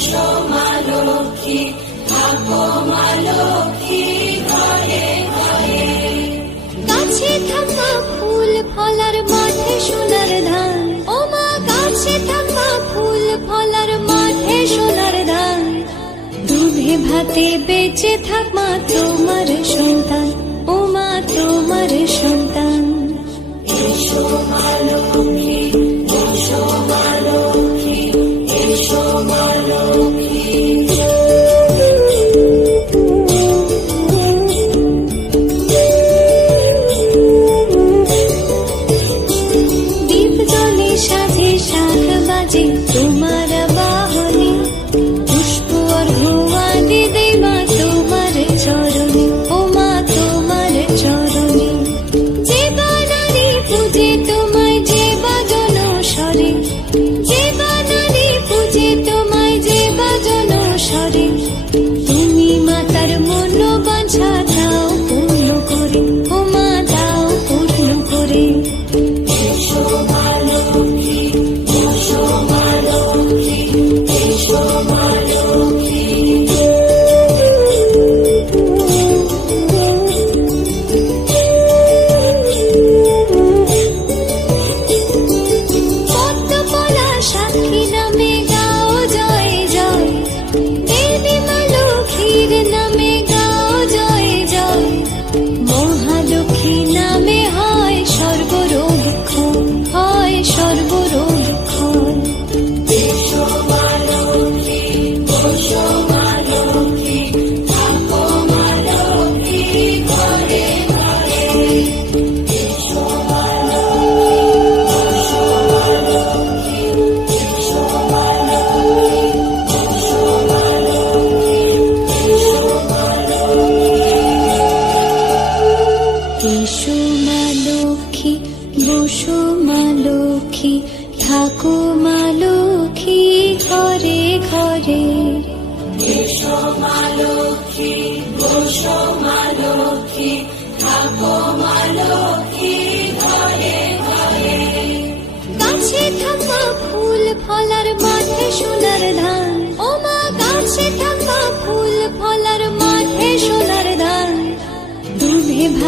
এসো থাকা ফুল ধান। ও মা থাকা ফুল মাঠে ধান। ভাতে বেঁচে থাক মা তোমার সন্তান। ও মা তোমার সন্তান। show my 一束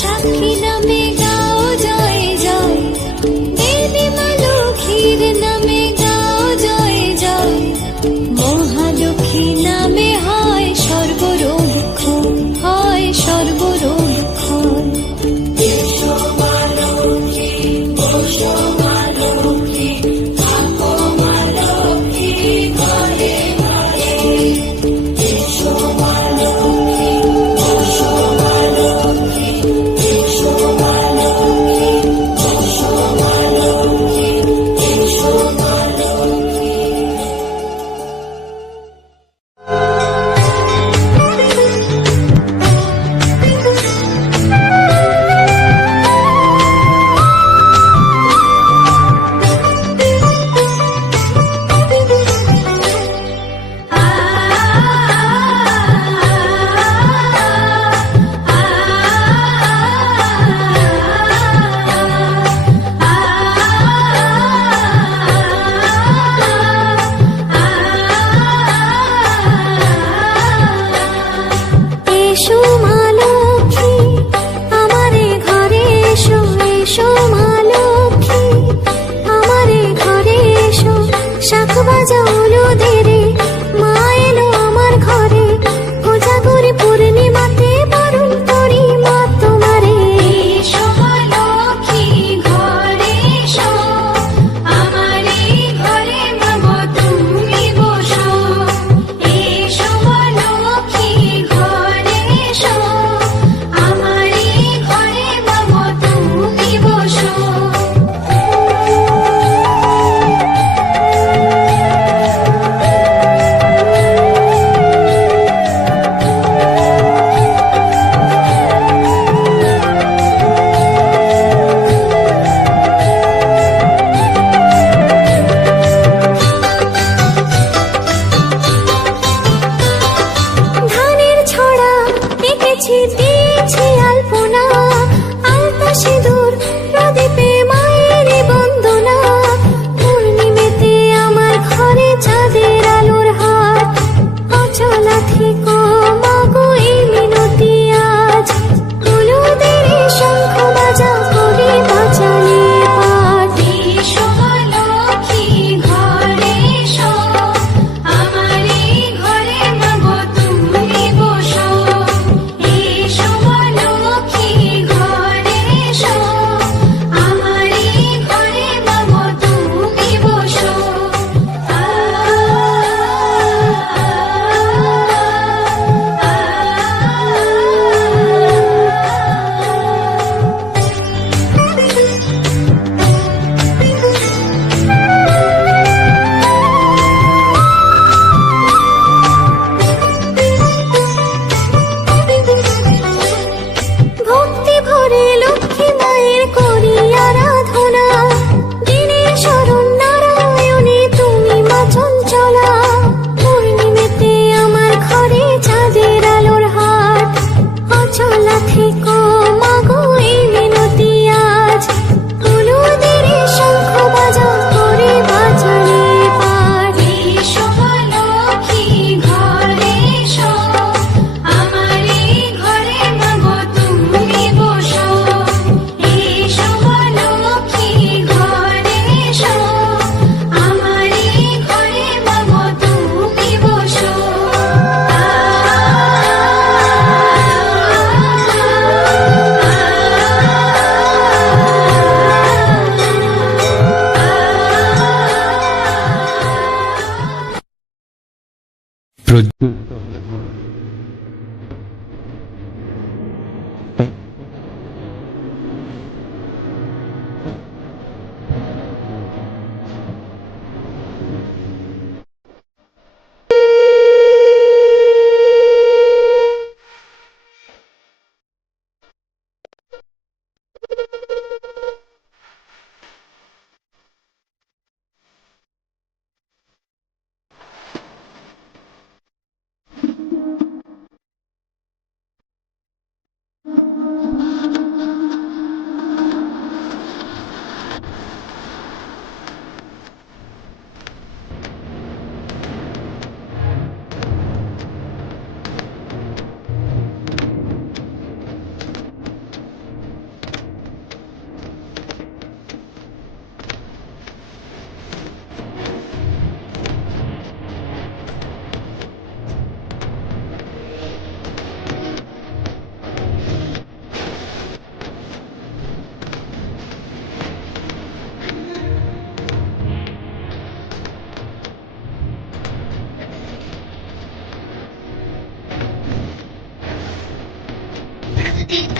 Chucky. People